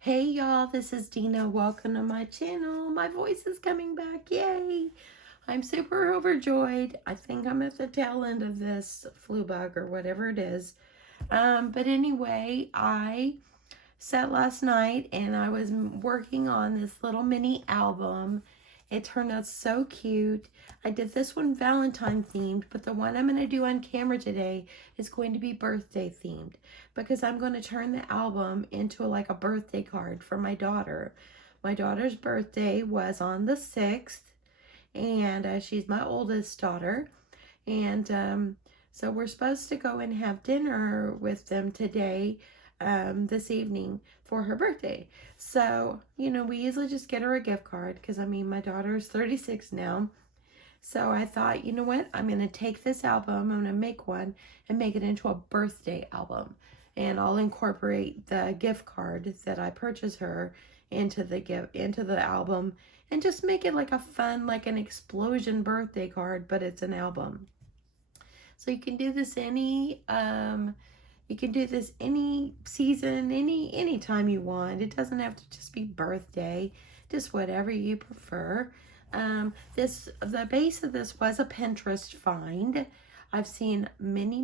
Hey y'all, this is Dina. Welcome to my channel. My voice is coming back. Yay! I'm super overjoyed. I think I'm at the tail end of this flu bug or whatever it is. But anyway, I sat last night and I was working on this little mini album. It turned out so cute. I did this one Valentine themed, but the one I'm going to do on camera today is going to be birthday themed because I'm going to turn the album into like a birthday card for my daughter. My daughter's birthday was on the 6th, and she's my oldest daughter. And so we're supposed to go and have dinner with them today, this evening for her birthday. So, we usually just get her a gift card because, my daughter is 36 now. So I thought, you know what? I'm going to take this album, I'm going to make one and make it into a birthday album. And I'll incorporate the gift card that I purchased her into the album and just make it like a fun, like an explosion birthday card, but it's an album. So you can do this any season, any time you want. It doesn't have to just be birthday, just whatever you prefer. The base of this was a Pinterest find. I've seen many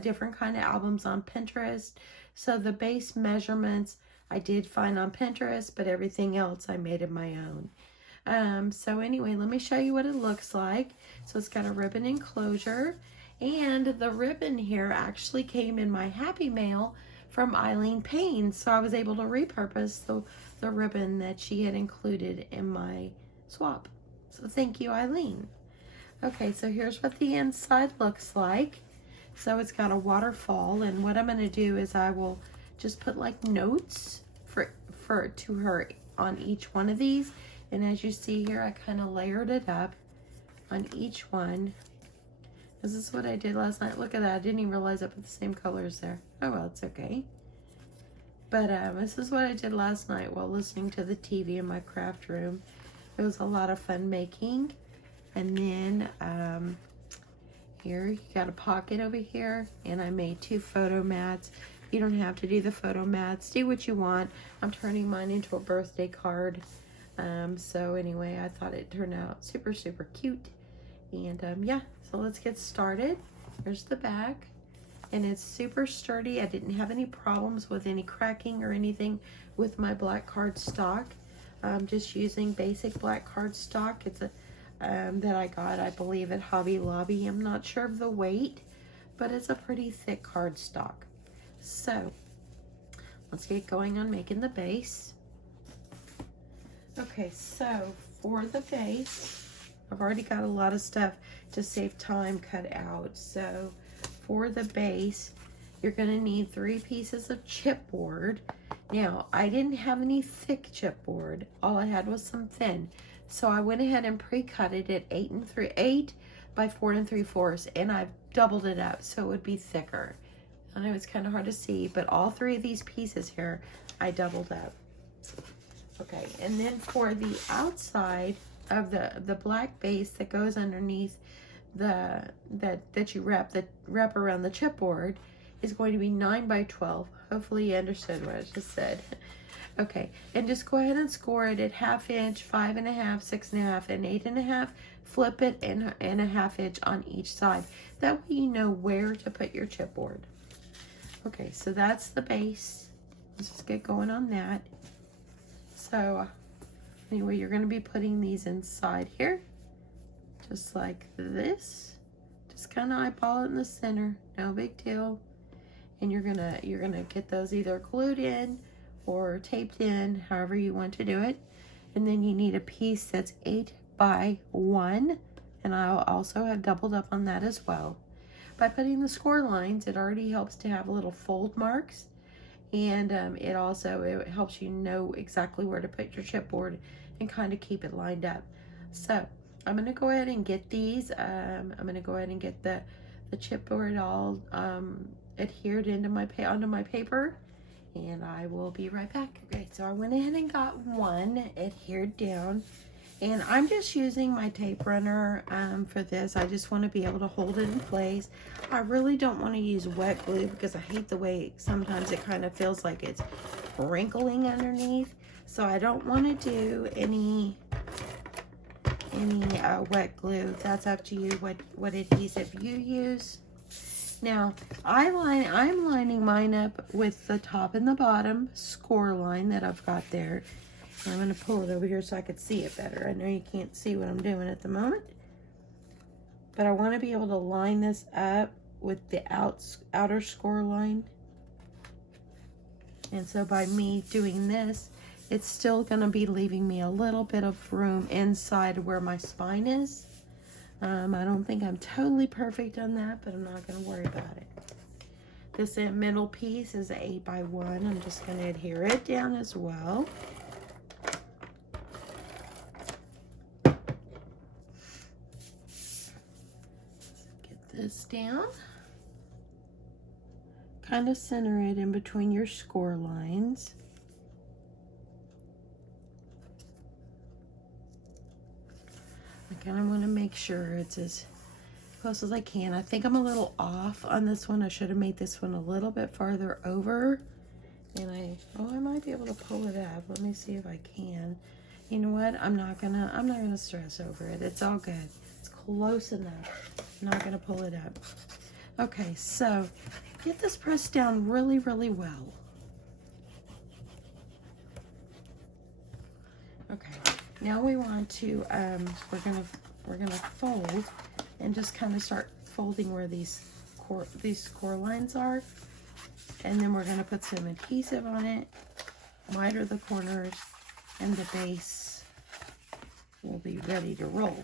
different kind of albums on Pinterest. So the base measurements I did find on Pinterest, but everything else I made of my own. So anyway, let me show you what it looks like. So it's got a ribbon enclosure, and the ribbon here actually came in my Happy Mail from Eileen Payne. So I was able to repurpose the ribbon that she had included in my swap. So thank you, Eileen. Okay, so here's what the inside looks like. So it's got a waterfall, and what I'm going to do is I will just put like notes to her on each one of these. And as you see here, I kind of layered it up on each one. This is what I did last night. Look at that. I didn't even realize I put the same colors there. Oh, well, it's okay. But this is what I did last night while listening to the TV in my craft room. It was a lot of fun making. And then here, you got a pocket over here. And I made 2 photo mats. You don't have to do the photo mats. Do what you want. I'm turning mine into a birthday card. So anyway, I thought it turned out super cute. And yeah, so let's get started. Here's the back, and it's super sturdy. I didn't have any problems with any cracking or anything with my black cardstock. Just using basic black cardstock. It's a that I got, I believe, at Hobby Lobby. I'm not sure of the weight, but it's a pretty thick cardstock. So let's get going on making the base. Okay, so for the base, I've already got a lot of stuff to save time cut out. So for the base, you're going to need 3 pieces of chipboard. Now, I didn't have any thick chipboard. All I had was some thin. So I went ahead and pre-cut it at 8 by 4 3/4, and I've doubled it up so it would be thicker. I know it's kind of hard to see, but all 3 of these pieces here, I doubled up. Okay, and then for the outside of the black base that goes underneath that you wrap around the chipboard is going to be 9 by 12. Hopefully you understood what I just said. Okay, and just go ahead and score it at 1/2 inch, 5 1/2, 6 1/2, and 8 1/2. Flip it and a 1/2 inch on each side. That way you know where to put your chipboard. Okay, so that's the base. Let's just get going on that. So anyway, you're going to be putting these inside here, just like this. Just kind of eyeball it in the center, no big deal. And you're gonna get those either glued in or taped in, however you want to do it. And then you need a piece that's 8 by 1, and I'll also have doubled up on that as well. By putting the score lines, it already helps to have little fold marks. And it helps you know exactly where to put your chipboard and kind of keep it lined up. So I'm going to go ahead and get these. I'm going to go ahead and get the chipboard all adhered onto my paper, and I will be right back. Okay, so I went ahead and got one adhered down. And I'm just using my tape runner for this. I just want to be able to hold it in place. I really don't want to use wet glue because I hate the way sometimes it kind of feels like it's wrinkling underneath. So I don't want to do any wet glue. That's up to you what adhesive you use. Now I'm lining mine up with the top and the bottom score line that I've got there. And I'm going to pull it over here so I can see it better. I know you can't see what I'm doing at the moment, but I want to be able to line this up with the outer score line. And so by me doing this, it's still going to be leaving me a little bit of room inside where my spine is. I don't think I'm totally perfect on that, but I'm not going to worry about it. This middle piece is 8 by 1. I'm just going to adhere it down as well. Get this down. Kind of center it in between your score lines. I kind of want to make sure it's as close as I can. I think I'm a little off on this one. I should have made this one a little bit farther over. And I might be able to pull it up. Let me see if I can. You know what? I'm not gonna stress over it. It's all good. It's close enough. I'm not gonna pull it up. Okay, so get this pressed down really, really well. Okay. Now we want to, we're gonna fold and just kind of start folding where these core lines are, and then we're gonna put some adhesive on it, miter the corners, and the base will be ready to roll.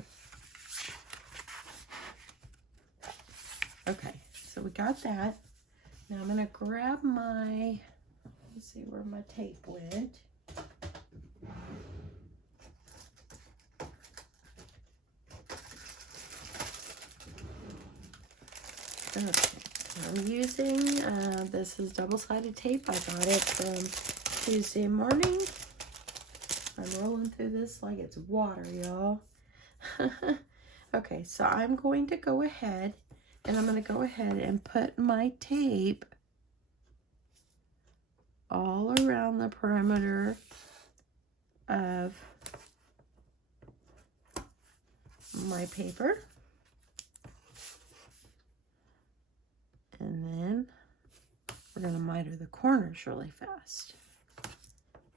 Okay, so we got that. Now I'm gonna grab my, let's see where my tape went. Okay, I'm using, this is double-sided tape. I got it from Tuesday morning. I'm rolling through this like it's water, y'all. Okay, so I'm going to go ahead and put my tape all around the perimeter of my paper. And then we're going to miter the corners really fast.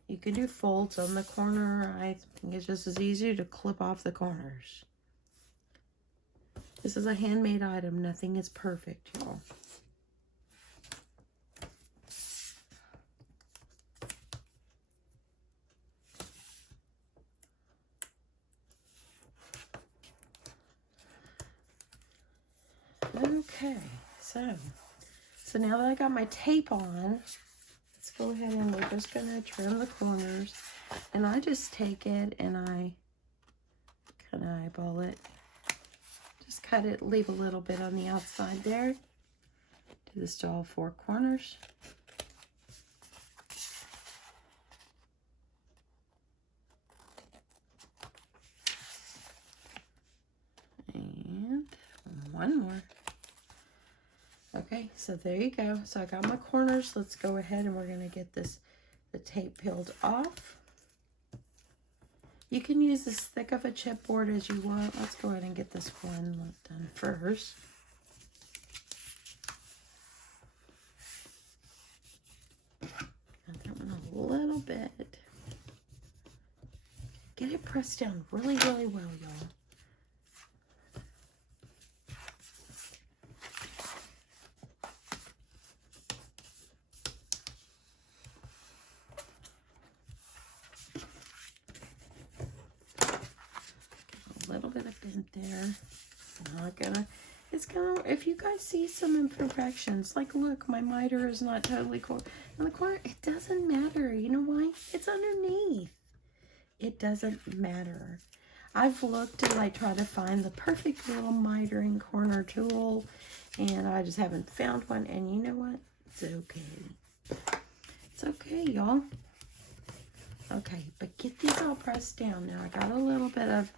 You can do folds on the corner. I think it's just as easy to clip off the corners. This is a handmade item. Nothing is perfect, y'all. Okay, so now that I got my tape on, let's go ahead and we're just going to trim the corners. And I just take it and I kind of eyeball it. Just cut it, leave a little bit on the outside there. Do this to all 4 corners. And one more. Okay, so there you go. So I got my corners. Let's go ahead and we're going to get the tape peeled off. You can use as thick of a chipboard as you want. Let's go ahead and get this one done first. Got that one a little bit. Get it pressed down really, really well, y'all. There. It's gonna, if you guys see some imperfections, like look, my miter is not totally cool in the corner, it doesn't matter. You know why? It's underneath. It doesn't matter. I've looked to like try to find the perfect little mitering corner tool, and I just haven't found one. And you know what? It's okay. It's okay, y'all. Okay, but get these all pressed down. Now I got a little bit of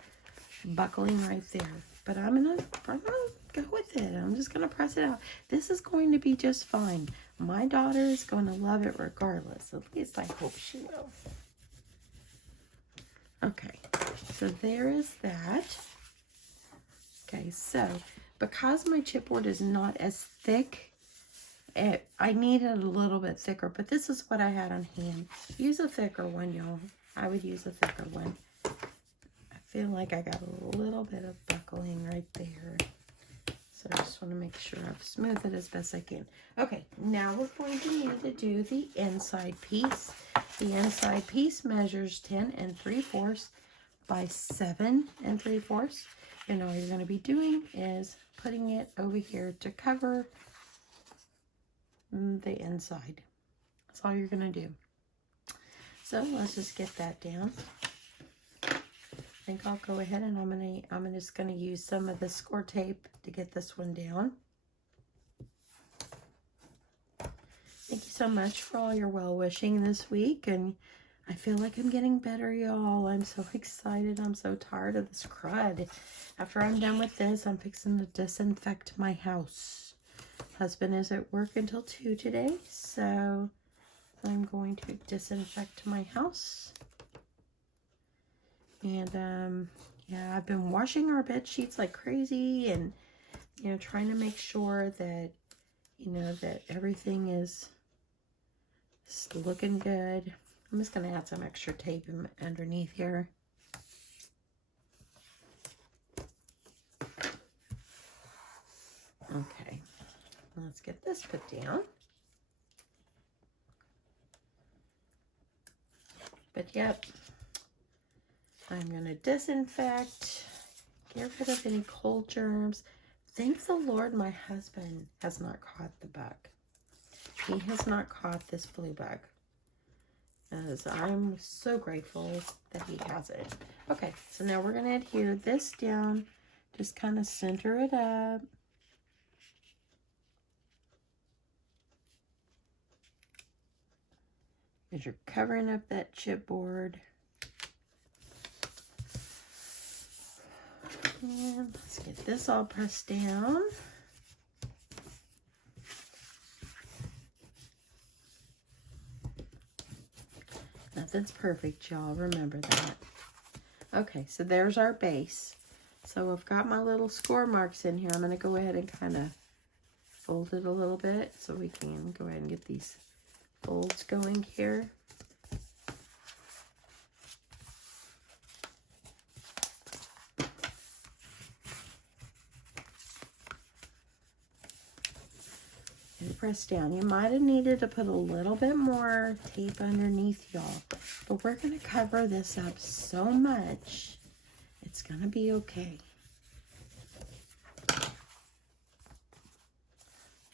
buckling right there, but I'm gonna go with it. I'm just gonna press it out. This is going to be just fine. My daughter is going to love it regardless. At least I hope she will. Okay, so there is that. Okay, so because my chipboard is not as thick, I need it a little bit thicker, but this is what I had on hand. Use a thicker one, y'all. I would use a thicker one. I feel like I got a little bit of buckling right there. So I just want to make sure I've smoothed it as best I can. Okay, now we're going to need to do the inside piece. The inside piece measures 10 3/4 by 7 3/4. And all you're going to be doing is putting it over here to cover the inside. That's all you're going to do. So let's just get that down. I think I'll go ahead and I'm just going to use some of the score tape to get this one down. Thank you so much for all your well-wishing this week, and I feel like I'm getting better, y'all. I'm so excited. I'm so tired of this crud. After I'm done with this, I'm fixing to disinfect my house. Husband is at work until 2 today, so I'm going to disinfect my house. And yeah, I've been washing our bed sheets like crazy, and trying to make sure that that everything is looking good. I'm just going to add some extra tape underneath here. Okay, let's get this put down. But yep, I'm going to disinfect, get rid of any cold germs. Thank the Lord my husband has not caught the bug. He has not caught this flu bug. As I'm so grateful that he hasn't. Okay, so now we're going to adhere this down. Just kind of center it up. As you're covering up that chipboard. And let's get this all pressed down. Nothing's perfect, y'all. Remember that. Okay, so there's our base. So I've got my little score marks in here. I'm going to go ahead and kind of fold it a little bit so we can go ahead and get these folds going here. And press down. You might have needed to put a little bit more tape underneath, y'all, but we're going to cover this up so much, it's going to be okay.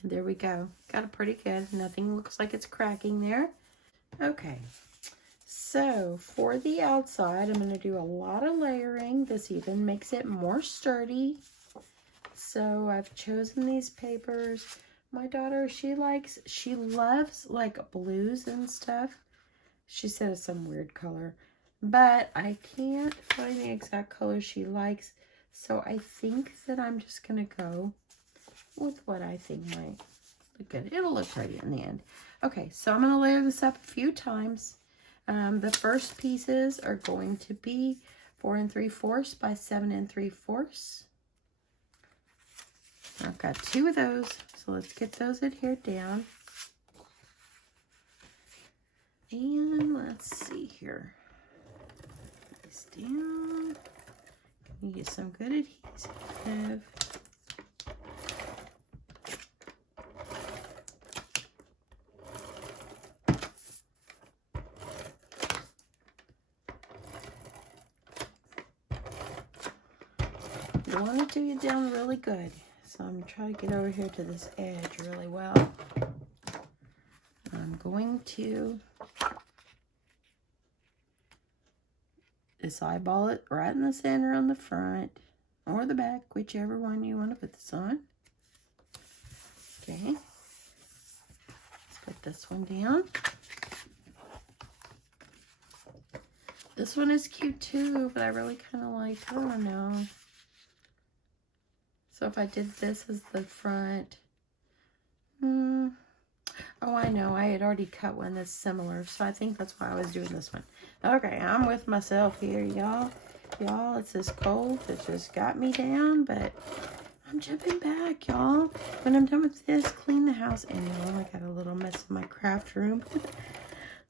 And there we go. Got it pretty good. Nothing looks like it's cracking there. Okay, so for the outside, I'm going to do a lot of layering. This even makes it more sturdy. So I've chosen these papers. My daughter, she loves like blues and stuff. She said it's some weird color, but I can't find the exact color she likes. So I think that I'm just going to go with what I think might look good. It'll look pretty in the end. Okay, so I'm going to layer this up a few times. The first pieces are going to be 4 3/4 by 7 3/4. I've got 2 of those, so let's get those adhered down. And let's see here. Put this down. Can use some good adhesive. You want to do it down really good. So I'm trying to get over here to this edge really well. I'm going to just eyeball it right in the center on the front or the back, whichever one you want to put this on. Okay, let's put this one down. This one is cute too, but I really kind of like, I don't know. So if I did this as the front, Oh, I know. I had already cut one that's similar, so I think that's why I was doing this one. Okay, I'm with myself here, y'all. Y'all, it's this cold. It just got me down, but I'm jumping back, y'all. When I'm done with this, clean the house. And y'all, I got a little mess in my craft room.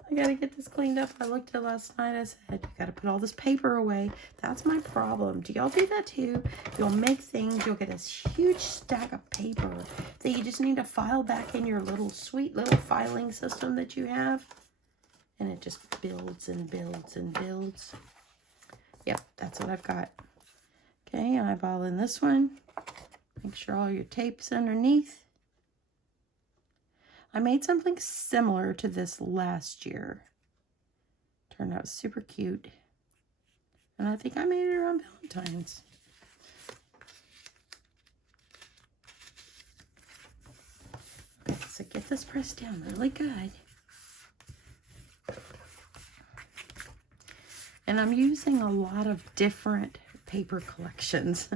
I gotta get this cleaned up. I looked at it last night. I said, you gotta put all this paper away. That's my problem. Do y'all do that too? You'll make things, you'll get this huge stack of paper that you just need to file back in your little sweet little filing system that you have. And it just builds and builds and builds. Yep, that's what I've got. Okay, eyeballing this one. Make sure all your tape's underneath. I made something similar to this last year. Turned out super cute. And I think I made it around Valentine's. Okay, so get this pressed down really good. And I'm using a lot of different paper collections.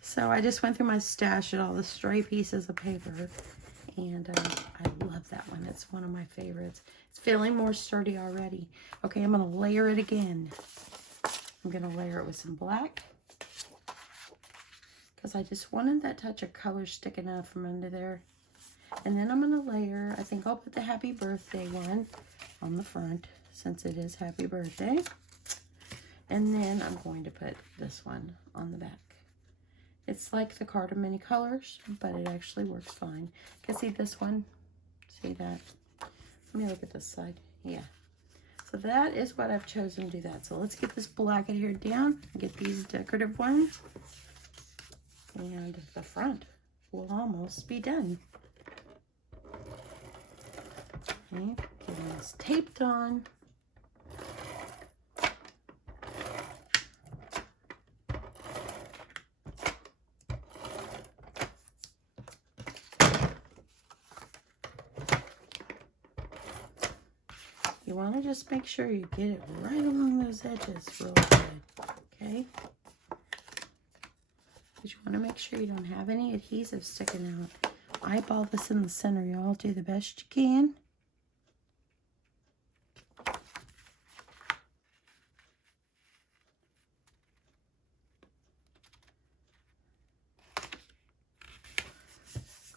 So I just went through my stash at all the stray pieces of paper. And I love that one. It's one of my favorites. It's feeling more sturdy already. Okay, I'm going to layer it again. I'm going to layer it with some black. Because I just wanted that touch of color sticking out from under there. And then I'm going to layer, I think I'll put the happy birthday one on the front, since it is happy birthday. And then I'm going to put this one on the back. It's like the card of many colors, but it actually works fine. You can see this one. See that? Let me look at this side. Yeah. So that is what I've chosen to do that. So let's get this black adhered down. Get these decorative ones. And the front will almost be done. Okay. Getting this taped on. You want to just make sure you get it right along those edges real good, okay? But you want to make sure you don't have any adhesive sticking out. Eyeball this in the center, y'all. Do the best you can.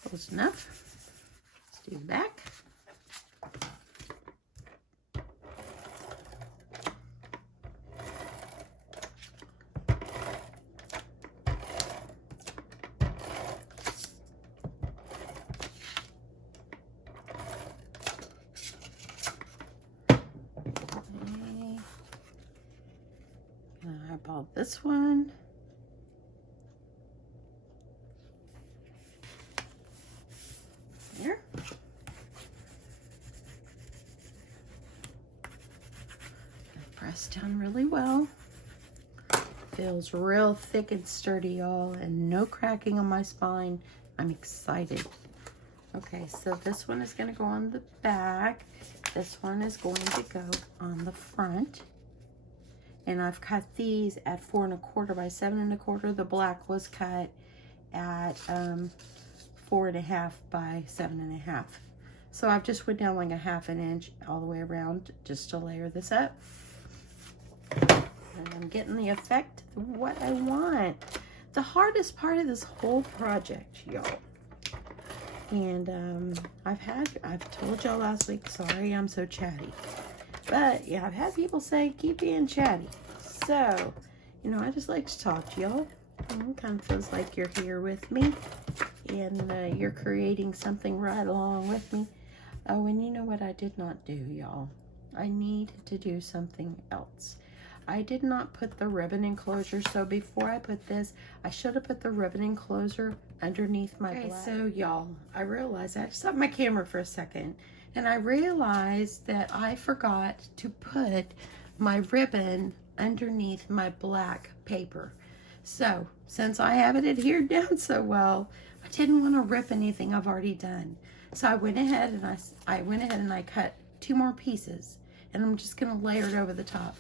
Close enough. Let's do the back. Eyeball this one. There. Press down really well. Feels real thick and sturdy, y'all, and no cracking on my spine. I'm excited. Okay, so this one is going to go on the back. This one is going to go on the front. And I've cut these at 4 1/4 by 7 1/4. The black was cut at 4 1/2 by 7 1/2. So I've just went down like a 1/2 inch all the way around just to layer this up. And I'm getting the effect of what I want. The hardest part of this whole project, y'all. And I've told y'all last week, sorry I'm so chatty. But yeah, I've had people say, keep being chatty. So, you know, I just like to talk to y'all. It kind of feels like you're here with me. And you're creating something right along with me. Oh, and you know what I did not do, y'all? I need to do something else. I did not put the ribbon enclosure, so before I put this, I should have put the ribbon enclosure underneath my black. So y'all, I realized, I just stopped my camera for a second, and I realized that I forgot to put my ribbon underneath my black paper. So, since I have it adhered down so well, I didn't want to rip anything I've already done. So I went ahead and I cut 2 more pieces, and I'm just going to layer it over the top.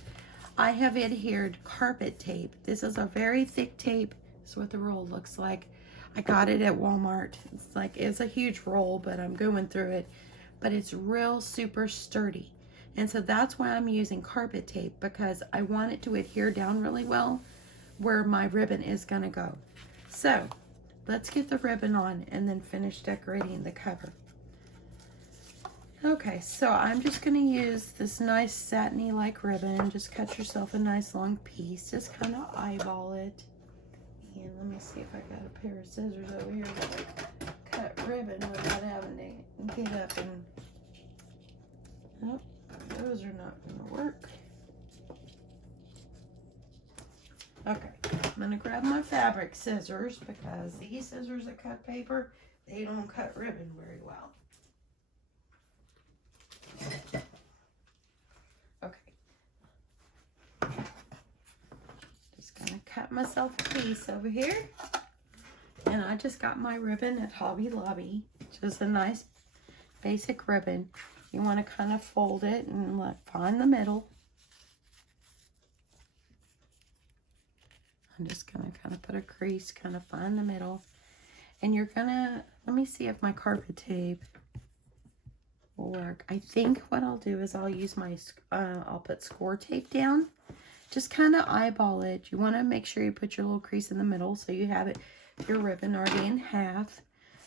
I have adhered carpet tape. This is a very thick tape. This is what the roll looks like. I got it at Walmart. It's a huge roll, but I'm going through it. but it's real super sturdy. And so that's why I'm using carpet tape, because I want it to adhere down really well where my ribbon is gonna go. So let's get the ribbon on and then finish decorating the cover. Okay, so I'm just gonna use this nice satiny like ribbon. Just cut yourself a nice long piece. Just kind of eyeball it. And let me see if I got a pair of scissors over here that I cut ribbon without having to get up and, nope, those are not gonna work. Okay, I'm gonna grab my fabric scissors because these scissors that cut paper, they don't cut ribbon very well. Okay. Just gonna cut myself a piece over here. And I just got my ribbon at Hobby Lobby. Just a nice basic ribbon. You want to kind of fold it and find the middle. I'm just gonna kind of put a crease, kind of find the middle. And you're gonna, let me see if my carpet tape will work. I think what I'll do is I'll use my, I'll put score tape down. Just kind of eyeball it. You want to make sure you put your little crease in the middle so you have it, your ribbon already in half.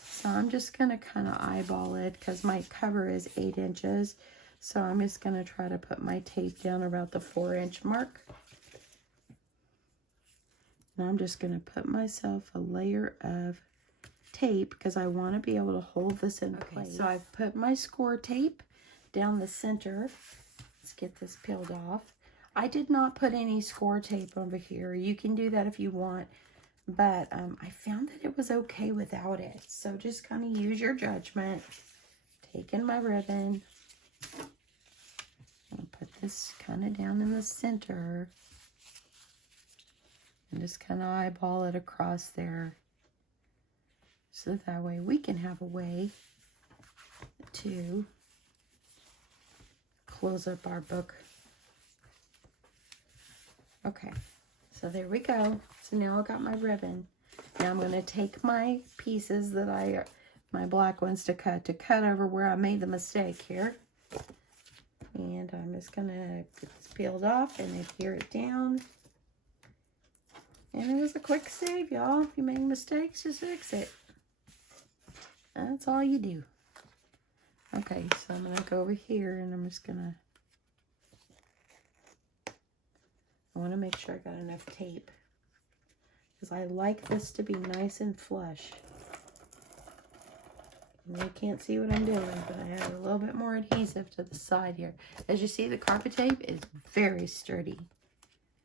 So I'm just going to kind of eyeball it because my cover is 8 inches. So I'm just going to try to put my tape down about the 4-inch mark. And I'm just going to put myself a layer of tape because I want to be able to hold this in place. So I've put my score tape down the center. Let's get this peeled off. I did not put any score tape over here. You can do that if you want, but I found that it was okay without it. So just kind of use your judgment. Taking my ribbon. I'll put this kind of down in the center. And just kind of eyeball it across there. So that way we can have a way to close up our book. Okay, so there we go. So now I got my ribbon. Now I'm going to take my pieces that my black ones to cut over where I made the mistake here. And I'm just going to get this peeled off and adhere it down. And it was a quick save, y'all. If you make mistakes, just fix it. That's all you do. Okay, so I'm going to go over here and I'm just going to, I want to make sure I got enough tape because I like this to be nice and flush. And you can't see what I'm doing, but I have a little bit more adhesive to the side here. As you see, the carpet tape is very sturdy.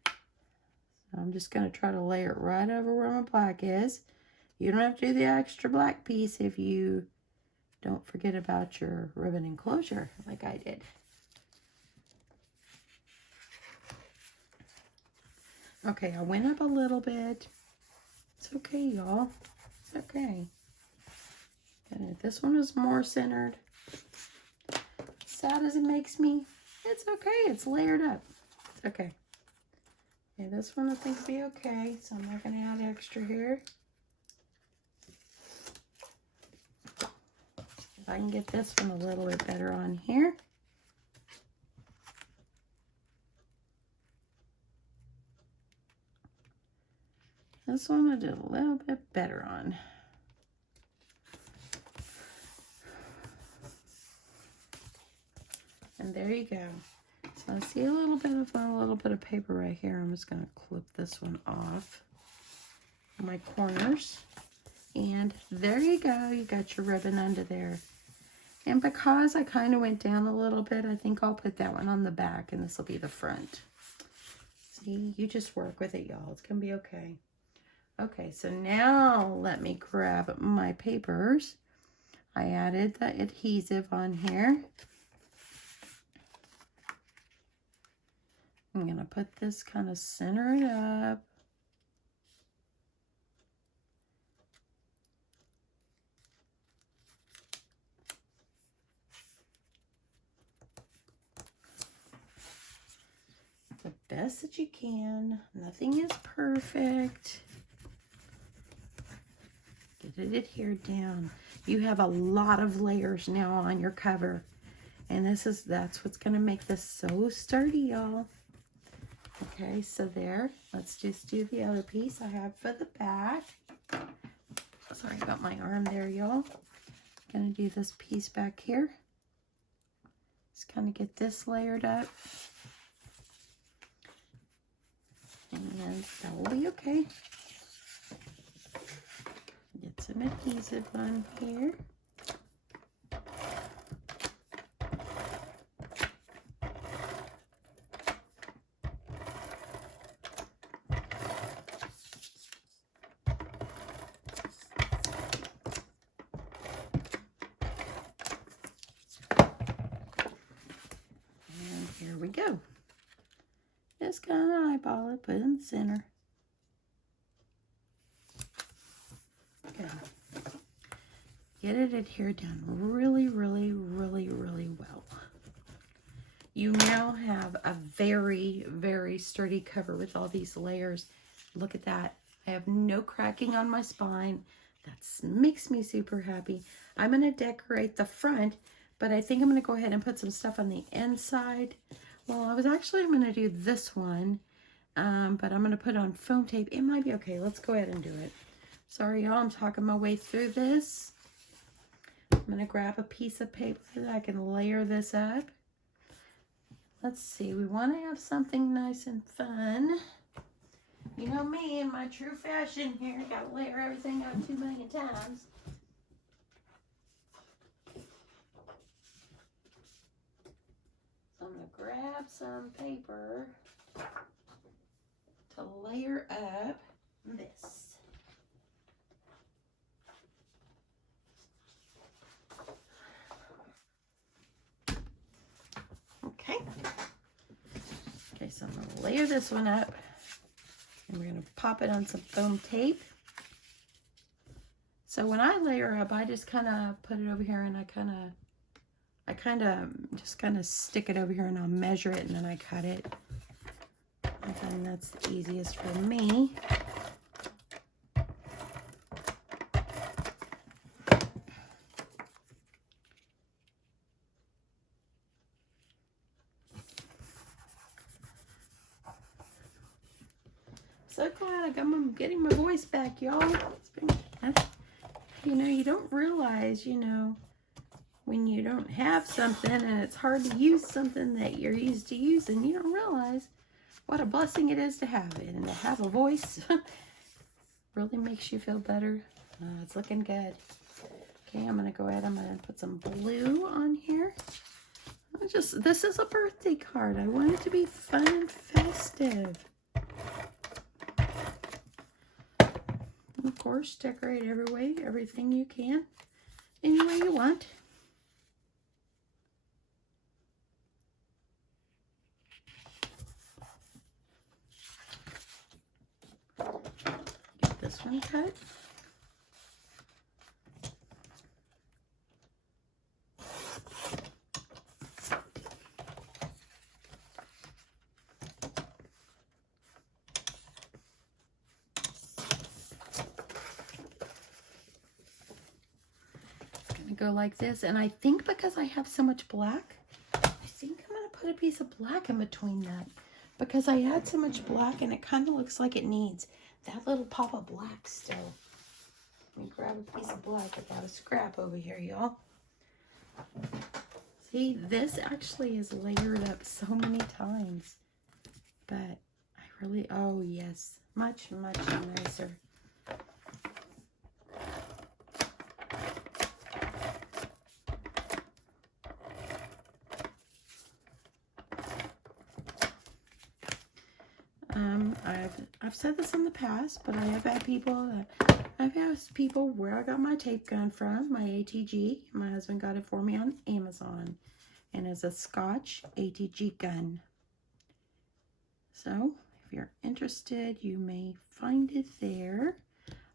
So I'm just going to try to layer it right over where my black is. You don't have to do the extra black piece if you don't forget about your ribbon enclosure like I did. Okay, I went up a little bit. It's okay, y'all. It's okay. And this one is more centered. Sad as it makes me, it's okay. It's layered up. It's okay. Okay, this one I think will be okay, so I'm not going to add extra here. If I can get this one a little bit better on here. This one I did a little bit better on. And there you go. So I see a little bit of paper right here. I'm just going to clip this one off my corners. And there you go. You got your ribbon under there. And because I kind of went down a little bit, I think I'll put that one on the back and this will be the front. See, you just work with it, y'all. It's going to be okay. Okay, so now let me grab my papers. I added the adhesive on here. I'm going to put this kind of center it up. The best that you can. Nothing is perfect. Get Get it adhered down. You have a lot of layers now on your cover. And that's what's going to make this so sturdy, y'all. Okay, so there. Let's just do the other piece I have for the back. Sorry about my arm there, y'all. Gonna do this piece back here. Just kind of get this layered up. And then that will be okay. Get some adhesive on here. And here we go. Just kind of eyeball it, put it in the center. Good. Get it adhered down really, really, really, really well. You now have a very, very sturdy cover with all these layers. Look at that. I have no cracking on my spine. That makes me super happy. I'm going to decorate the front, but I think I'm going to go ahead and put some stuff on the inside. Well, I'm going to do this one, but I'm going to put on foam tape. It might be okay. Let's go ahead and do it. Sorry, y'all. I'm talking my way through this. I'm going to grab a piece of paper that I can layer this up. Let's see. We want to have something nice and fun. You know me in my true fashion here. Got to layer everything up 2 million times. So I'm going to grab some paper to layer up this. Okay. Okay, so I'm going to layer this one up. And we're going to pop it on some foam tape. So when I layer up, I just kind of put it over here and I just kind of stick it over here and I'll measure it and then I cut it. I find that's the easiest for me. So glad I'm getting my voice back, y'all. You know, you don't realize, you know, when you don't have something and it's hard to use something that you're used to using, you don't realize what a blessing it is to have it. And to have a voice really makes you feel better. It's looking good. Okay, I'm going to go ahead. I'm going to put some blue on here. This is a birthday card. I want it to be fun and festive. Of course, decorate everything you can, any way you want. Get this one cut. Go like this, and I think because I have so much black, I think I'm going to put a piece of black in between that, because I had so much black and it kind of looks like it needs that little pop of black still. Let me grab a piece of black. I got a scrap over here, y'all. See, this actually is layered up so many times, but I really, oh yes, much, much nicer. I've said this in the past, but I have had people that I've asked people where I got my tape gun from, my ATG. My husband got it for me on Amazon, and it's a Scotch ATG gun. So if you're interested, you may find it there.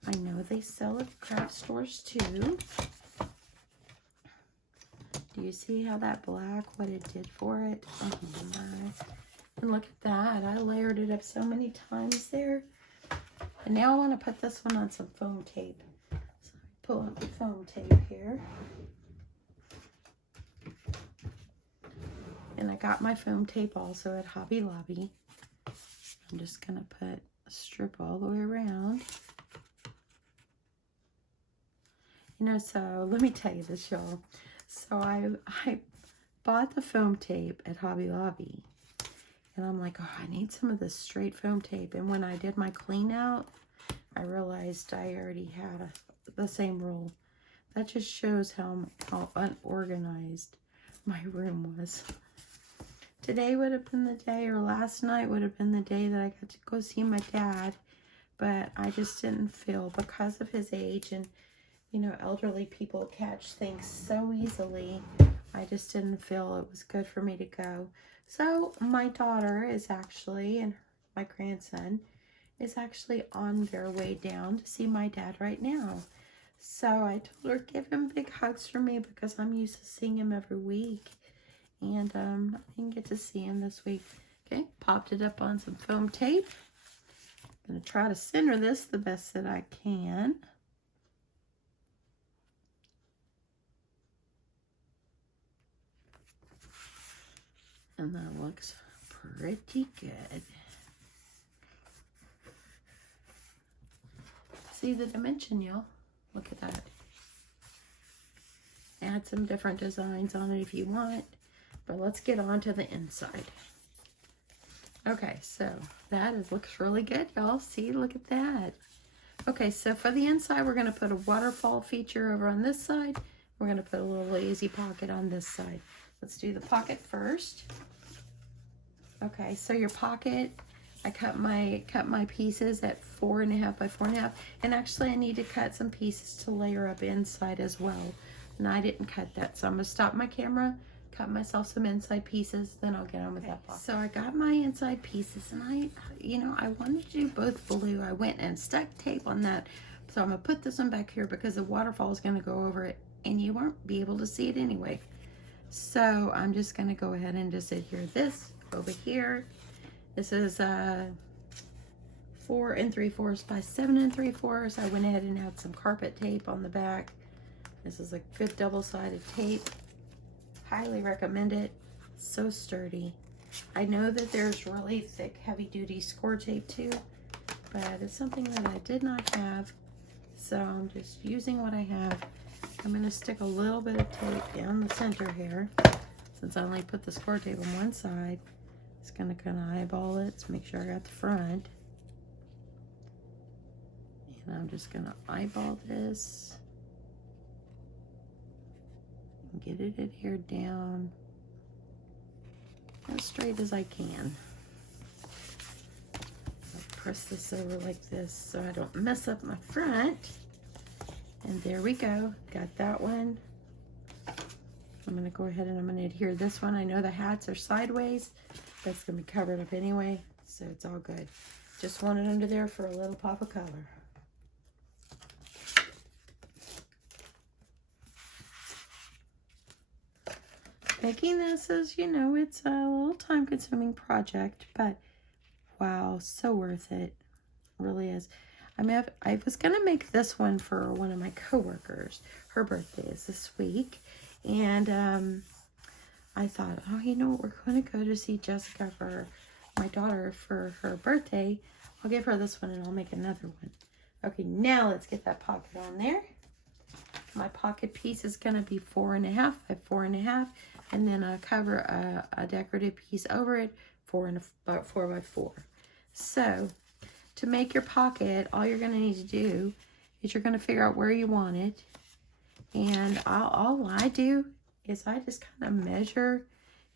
I know they sell it at craft stores too. Do you see how that black, what it did for it? Oh my. And look at that. I layered it up so many times there. And now I want to put this one on some foam tape. So pull out the foam tape here. And I got my foam tape also at Hobby Lobby. I'm just going to put a strip all the way around. You know, so let me tell you this, y'all. So I bought the foam tape at Hobby Lobby. And I'm like, oh, I need some of this straight foam tape. And when I did my clean out, I realized I already had the same roll. That just shows how unorganized my room was. Today would have been the day, or last night would have been the day that I got to go see my dad. But I just didn't feel, because of his age, and, you know, elderly people catch things so easily, I just didn't feel it was good for me to go. So my daughter is actually, and my grandson is actually on their way down to see my dad right now. So I told her, give him big hugs for me, because I'm used to seeing him every week. And I didn't get to see him this week. Okay, popped it up on some foam tape. I'm going to try to center this the best that I can. And that looks pretty good. See the dimension, y'all? Look at that. Add some different designs on it if you want. But let's get on to the inside. Okay, so looks really good, y'all. See, look at that. Okay, so for the inside, we're going to put a waterfall feature over on this side. We're going to put a little lazy pocket on this side. Let's do the pocket first. Okay, so your pocket, I cut my pieces at 4.5 by 4.5, and actually I need to cut some pieces to layer up inside as well. And I didn't cut that, so I'm gonna stop my camera, cut myself some inside pieces, then I'll get on with that pocket. So I got my inside pieces, and I wanted to do both blue. I went and stuck tape on that, so I'm gonna put this one back here because the waterfall is gonna go over it, and you won't be able to see it anyway. So I'm just gonna go ahead and just adhere this over here. This is 4 3/4 by 7 3/4. I went ahead and had some carpet tape on the back. This is a good double-sided tape. Highly recommend it. So sturdy. I know that there's really thick, heavy-duty score tape too, but it's something that I did not have, so I'm just using what I have. I'm going to stick a little bit of tape down the center here. Since I only put the score tape on one side, it's going to kind of eyeball it to make sure I got the front. And I'm just going to eyeball this and get it adhered down as straight as I can. I'll press this over like this so I don't mess up my front. And there we go, got that one. I'm gonna go ahead and I'm gonna adhere this one. I know the hats are sideways. That's gonna be covered up anyway, so it's all good. Just want it under there for a little pop of color. Making this is, it's a little time-consuming project, but wow, so worth it. Really is. I was gonna make this one for one of my coworkers. Her birthday is this week, and I thought, oh, we're gonna go to see Jessica for my daughter for her birthday. I'll give her this one, and I'll make another one. Okay, now let's get that pocket on there. My pocket piece is gonna be 4.5 by 4.5, and then I'll cover a decorative piece over it, 4 by 4. So to make your pocket, all you're going to need to do is you're going to figure out where you want it. And all I do is I just kind of measure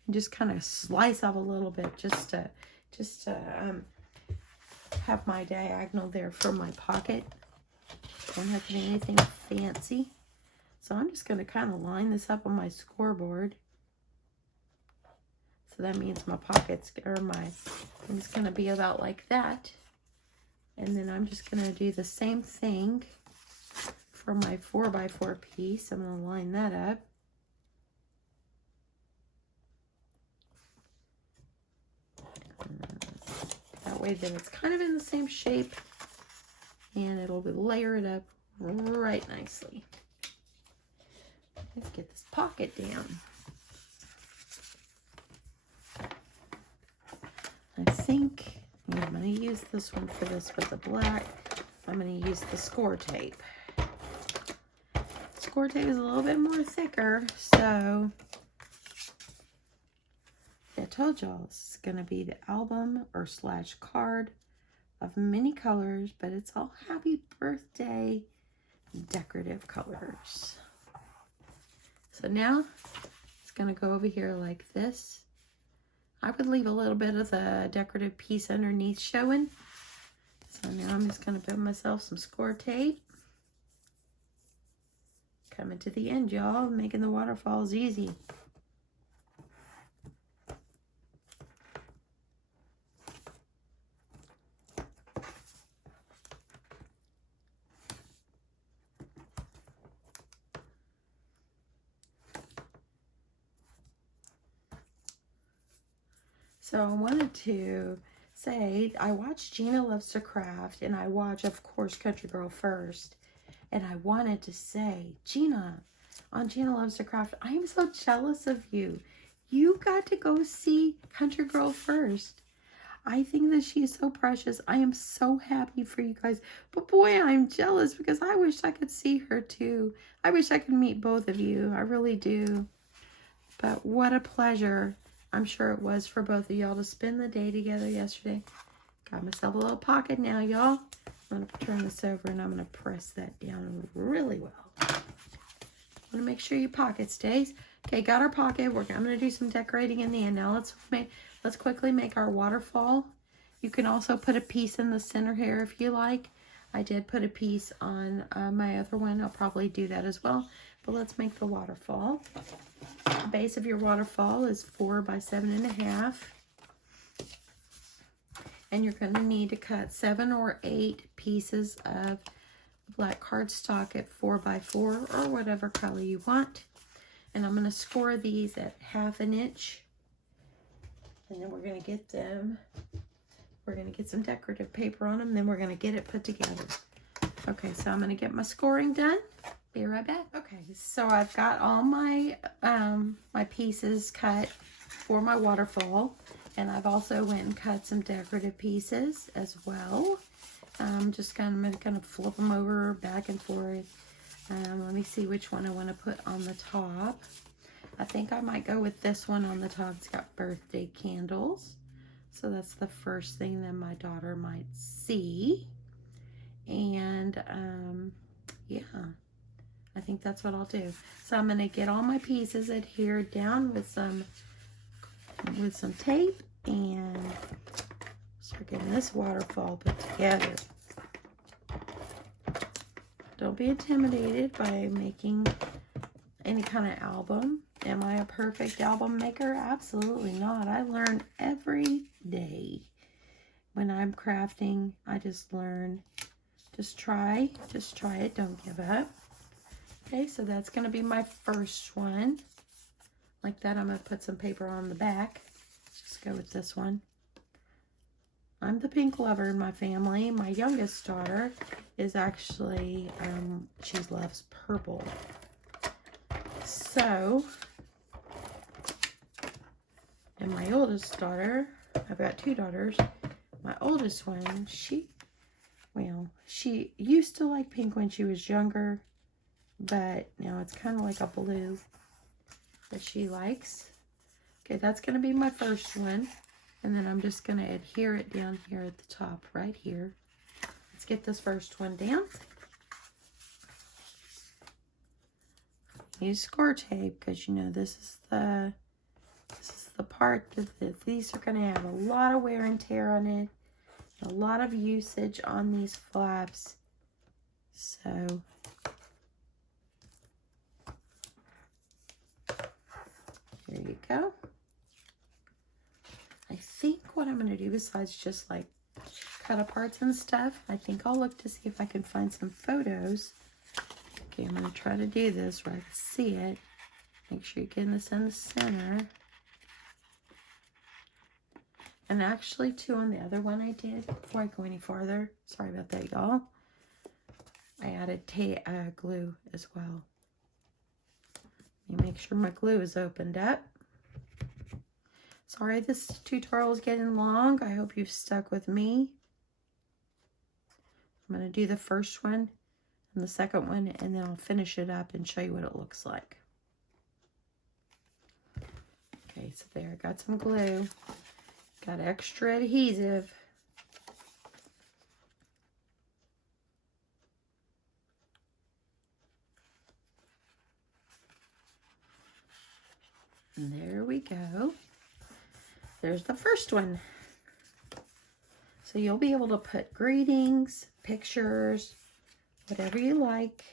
and just kind of slice off a little bit just to have my diagonal there for my pocket. Don't have to do anything fancy. So I'm just going to kind of line this up on my scoreboard. So that means my pockets, it's going to be about like that. And then I'm just going to do the same thing for my 4 by 4 piece. I'm going to line that up. That way that it's kind of in the same shape, and it'll layer it up right nicely. Let's get this pocket down. I think I'm going to use this one for this with the black. I'm going to use the score tape. Score tape is a little bit more thicker, so I told y'all this is going to be the album or slash card of many colors, but it's all happy birthday decorative colors. So now it's going to go over here like this. I would leave a little bit of the decorative piece underneath showing. So now I'm just going to put myself some score tape. Coming to the end, y'all, making the waterfalls easy. So I wanted to say, I watched Gina Loves to Craft, and I watch, of course, Country Girl First. And I wanted to say, Gina, on Gina Loves to Craft, I am so jealous of you. You got to go see Country Girl First. I think that she is so precious. I am so happy for you guys. But boy, I'm jealous because I wish I could see her too. I wish I could meet both of you. I really do. But what a pleasure. I'm sure it was for both of y'all to spend the day together yesterday. Got myself a little pocket now, y'all. I'm going to turn this over and I'm going to press that down really well. Want to make sure your pocket stays. Okay, got our pocket. I'm going to do some decorating in the end. Now let's quickly make our waterfall. You can also put a piece in the center here if you like. I did put a piece on my other one. I'll probably do that as well. But let's make the waterfall. The base of your waterfall is 4 by 7.5. And you're going to need to cut 7 or 8 pieces of black cardstock at 4 by 4 or whatever color you want. And I'm going to score these at 1/2 inch. And then we're going to get them. We're going to get some decorative paper on them. Then we're going to get it put together. Okay, so I'm going to get my scoring done. Be right back. Okay, so I've got all my my pieces cut for my waterfall, and I've also went and cut some decorative pieces as well. I'm just gonna flip them over back and forth. Let me see which one I want to put on the top. I think I might go with this one on the top. It's got birthday candles, so that's the first thing that my daughter might see. And yeah, I think that's what I'll do. So I'm going to get all my pieces adhered down with some tape and start getting this waterfall put together. Don't be intimidated by making any kind of album. Am I a perfect album maker? Absolutely not. I learn every day. When I'm crafting, I just learn. Just try it. Don't give up. Okay, so that's going to be my first one. Like that, I'm going to put some paper on the back. Let's just go with this one. I'm the pink lover in my family. My youngest daughter is actually, she loves purple. So, and my oldest daughter, I've got 2 daughters. My oldest one, she used to like pink when she was younger, but now it's kind of like a blue that she likes. Okay, that's going to be my first one. And then I'm just going to adhere it down here at the top, right here. Let's get this first one down. Use score tape because you know this is the part that these are going to have a lot of wear and tear on it, a lot of usage on these flaps. So here you go. I think what I'm going to do, besides just like cut aparts and stuff, I think I'll look to see if I can find some photos. Okay, I'm going to try to do this where I can see it. Make sure you're getting this in the center. And actually, too, on the other one I did, before I go any farther, sorry about that, y'all, I added to glue as well. Let me make sure my glue is opened up. Sorry this tutorial is getting long. I hope you've stuck with me. I'm going to do the first one and the second one, and then I'll finish it up and show you what it looks like. Okay, so there, I got some glue. Got extra adhesive. And there we go. There's the first one. So you'll be able to put greetings, pictures, whatever you like.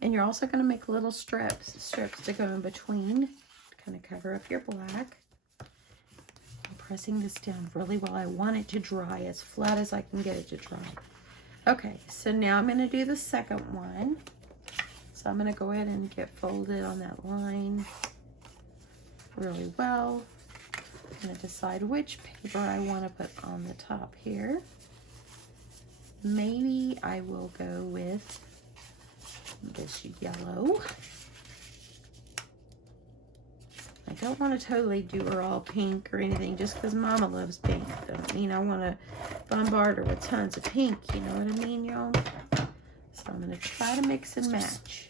And you're also going to make little strips to go in between to kind of cover up your black. I'm pressing this down really well. I want it to dry as flat as I can get it to dry. Okay, so now I'm going to do the second one. So I'm going to go ahead and get folded on that line really well. I'm going to decide which paper I want to put on the top here. Maybe I will go with this yellow. I don't want to totally do her all pink or anything just because Mama loves pink. Don't mean I want to bombard her with tons of pink, you know what I mean, y'all? So I'm going to try to mix and match.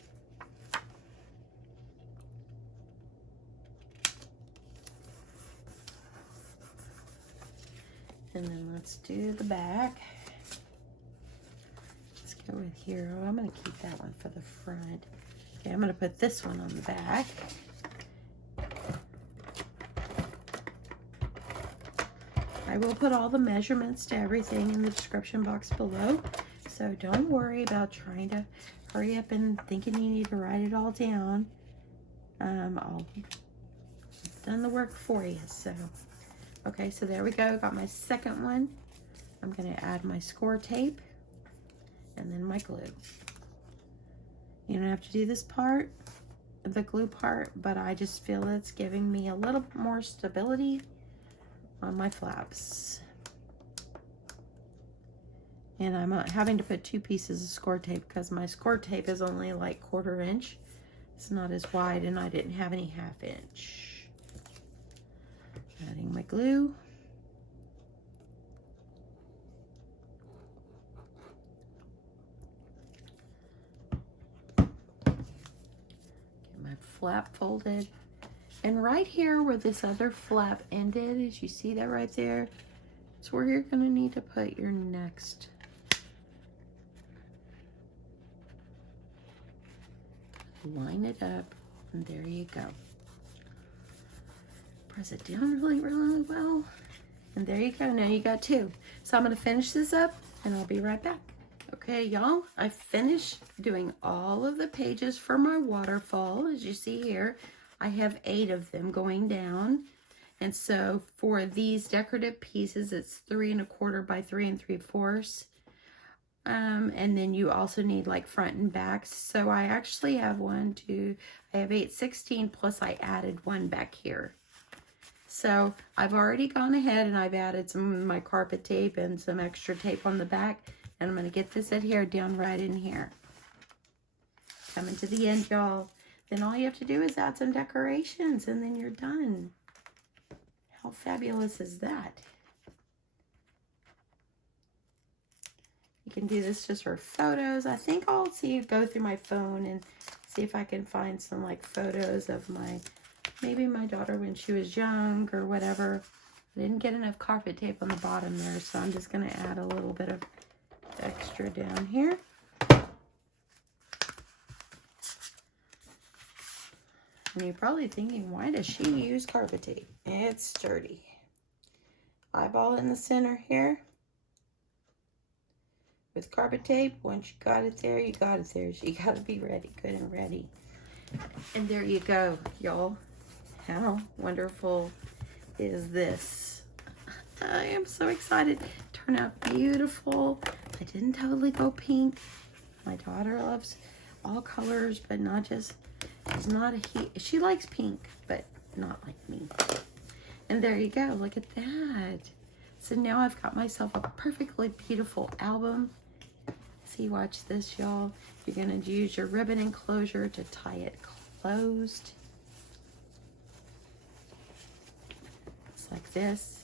And then let's do the back. Let's go with here. Oh, I'm going to keep that one for the front. Okay, I'm going to put this one on the back. I will put all the measurements to everything in the description box below. So don't worry about trying to hurry up and thinking you need to write it all down. I've done the work for you, so. Okay, so there we go. Got my second one. I'm going to add my score tape and then my glue. You don't have to do this part, the glue part, but I just feel it's giving me a little more stability on my flaps. And I'm having to put 2 pieces of score tape because my score tape is only like 1/4 inch. It's not as wide, and I didn't have any 1/2 inch. Adding my glue. Get my flap folded. And right here where this other flap ended, as you see that right there, it's where you're going to need to put your next. Line it up, and there you go. Press it down really, really well. And there you go. Now you got 2. So I'm going to finish this up, and I'll be right back. Okay, y'all, I finished doing all of the pages for my waterfall. As you see here, I have 8 of them going down. And so for these decorative pieces, it's 3 1/4 by 3 3/4. And then you also need like front and backs. So I actually have I have 8 16 plus I added 1 back here. So I've already gone ahead and I've added some of my carpet tape and some extra tape on the back. And I'm going to get this adhered down right in here. Coming to the end, y'all. Then all you have to do is add some decorations and then you're done. How fabulous is that? You can do this just for photos. I think I'll go through my phone and see if I can find some like photos of maybe my daughter when she was young or whatever. I didn't get enough carpet tape on the bottom there, so I'm just going to add a little bit of extra down here. And you're probably thinking, why does she use carpet tape? It's sturdy. Eyeball in the center here. With carpet tape, once you got it there, you got it there. So you got to be ready, good and ready. And there you go, y'all. How wonderful is this? I am so excited. Turned out beautiful. I didn't totally go pink. My daughter loves all colors, but not just, she likes pink, but not like me. And there you go, look at that. So now I've got myself a perfectly beautiful album. See, watch this, y'all. You're going to use your ribbon enclosure to tie it closed. It's like this.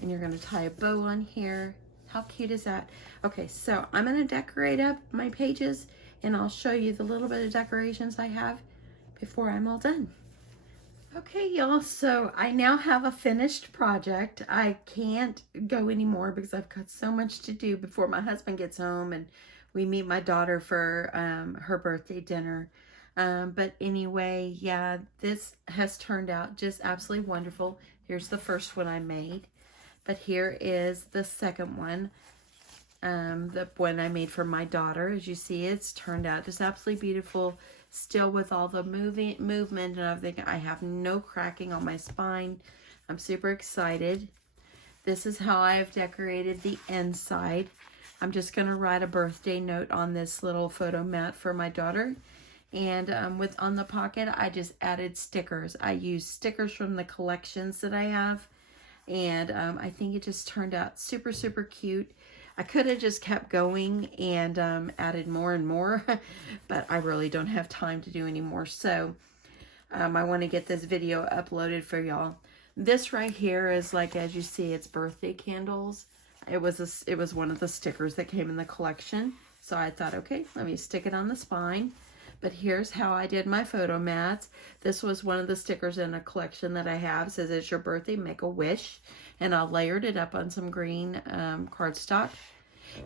And you're going to tie a bow on here. How cute is that? Okay, so I'm going to decorate up my pages, and I'll show you the little bit of decorations I have before I'm all done. Okay, y'all, so I now have a finished project. I can't go anymore because I've got so much to do before my husband gets home and we meet my daughter for her birthday dinner. But anyway, yeah, this has turned out just absolutely wonderful. Here's the first one I made, but here is the second one. The one I made for my daughter. As you see, it's turned out just absolutely beautiful. Still with all the movement and everything. I have no cracking on my spine. I'm super excited. This is how I've decorated the inside. I'm just going to write a birthday note on this little photo mat for my daughter. And on the pocket, I just added stickers. I used stickers from the collections that I have. And I think it just turned out super, super cute. I could have just kept going and added more and more, but I really don't have time to do any more. So I want to get this video uploaded for y'all. This right here is, like, as you see, it's birthday candles. It was one of the stickers that came in the collection. So I thought, okay, let me stick it on the spine. But here's how I did my photo mats. This was one of the stickers in a collection that I have. It says, it's your birthday, make a wish. And I layered it up on some green cardstock.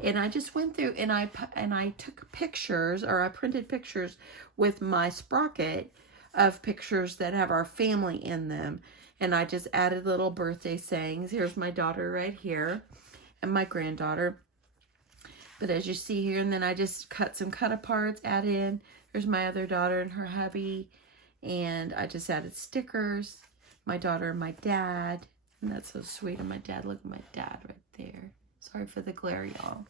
And I just went through and I took pictures, or I printed pictures with my sprocket of pictures that have our family in them. And I just added little birthday sayings. Here's my daughter right here and my granddaughter. But as you see here, and then I just cut some cut aparts, add in. There's my other daughter and her hubby. And I just added stickers. My daughter and my dad. And that's so sweet. And my dad, look at my dad right there. Sorry for the glare, y'all.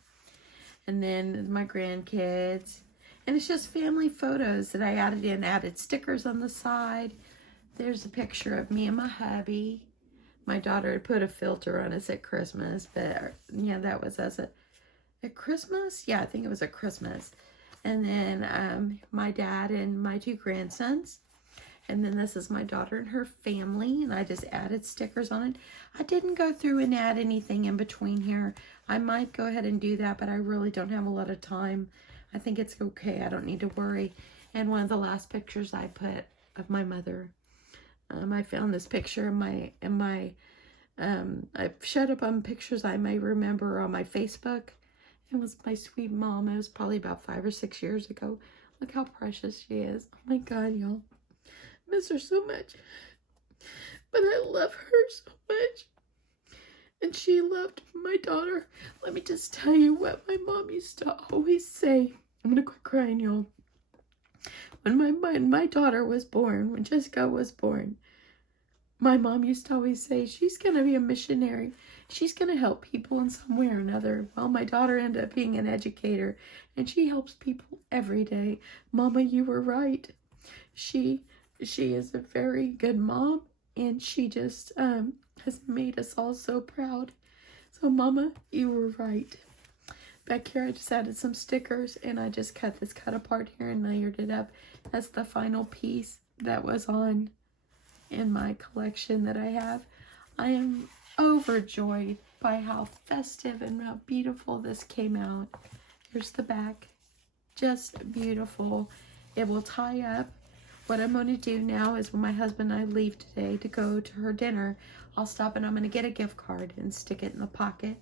And then my grandkids. And it's just family photos that I added in. Added stickers on the side. There's a picture of me and my hubby. My daughter had put a filter on us at Christmas. But yeah, that was us at Christmas? Yeah, I think it was at Christmas. And then my dad and my two grandsons. And then this is my daughter and her family. And I just added stickers on it. I didn't go through and add anything in between here. I might go ahead and do that, but I really don't have a lot of time. I think it's okay. I don't need to worry. And one of the last pictures I put of my mother. I found this picture I showed up on pictures I may remember on my Facebook. It was my sweet mom. It was probably about 5 or 6 years ago. Look how precious she is. Oh my God, y'all. Miss her so much. But I love her so much. And she loved my daughter. Let me just tell you what my mom used to always say. I'm going to quit crying, y'all. When my daughter was born, when Jessica was born, my mom used to always say, she's going to be a missionary. She's going to help people in some way or another. Well, my daughter ended up being an educator, and she helps people every day. Mama, you were right. She is a very good mom, and she just has made us all so proud. So, Mama, you were right. Back here, I just added some stickers, and I just cut this cut apart here and layered it up as the final piece that was on in my collection that I have. I am overjoyed by how festive and how beautiful this came out. Here's the back. Just beautiful. It will tie up. What I'm going to do now is when my husband and I leave today to go to her dinner, I'll stop and I'm going to get a gift card and stick it in the pocket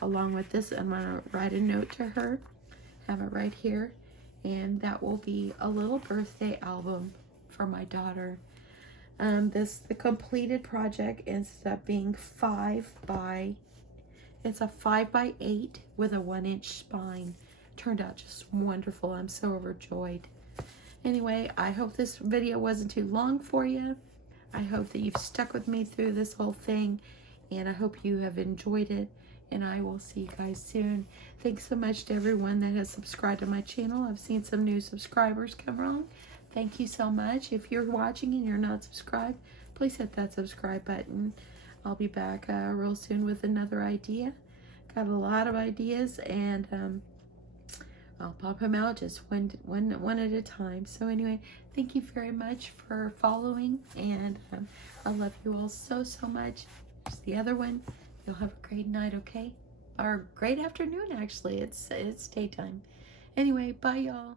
along with this. I'm going to write a note to her, have it right here, and that will be a little birthday album for my daughter. The completed project ends up being 5 by 8 with a 1-inch spine. Turned out just wonderful. I'm so overjoyed. Anyway, I hope this video wasn't too long for you. I hope that you've stuck with me through this whole thing, and I hope you have enjoyed it, and I will see you guys soon. Thanks so much to everyone that has subscribed to my channel. I've seen some new subscribers come along. Thank you so much. If you're watching and you're not subscribed, please hit that subscribe button. I'll be back real soon with another idea. Got a lot of ideas, and I'll pop them out just one at a time. So anyway, thank you very much for following, and I love you all so much. Here's the other one. You'll have a great night, okay? Or great afternoon, actually. It's daytime. Anyway, bye y'all.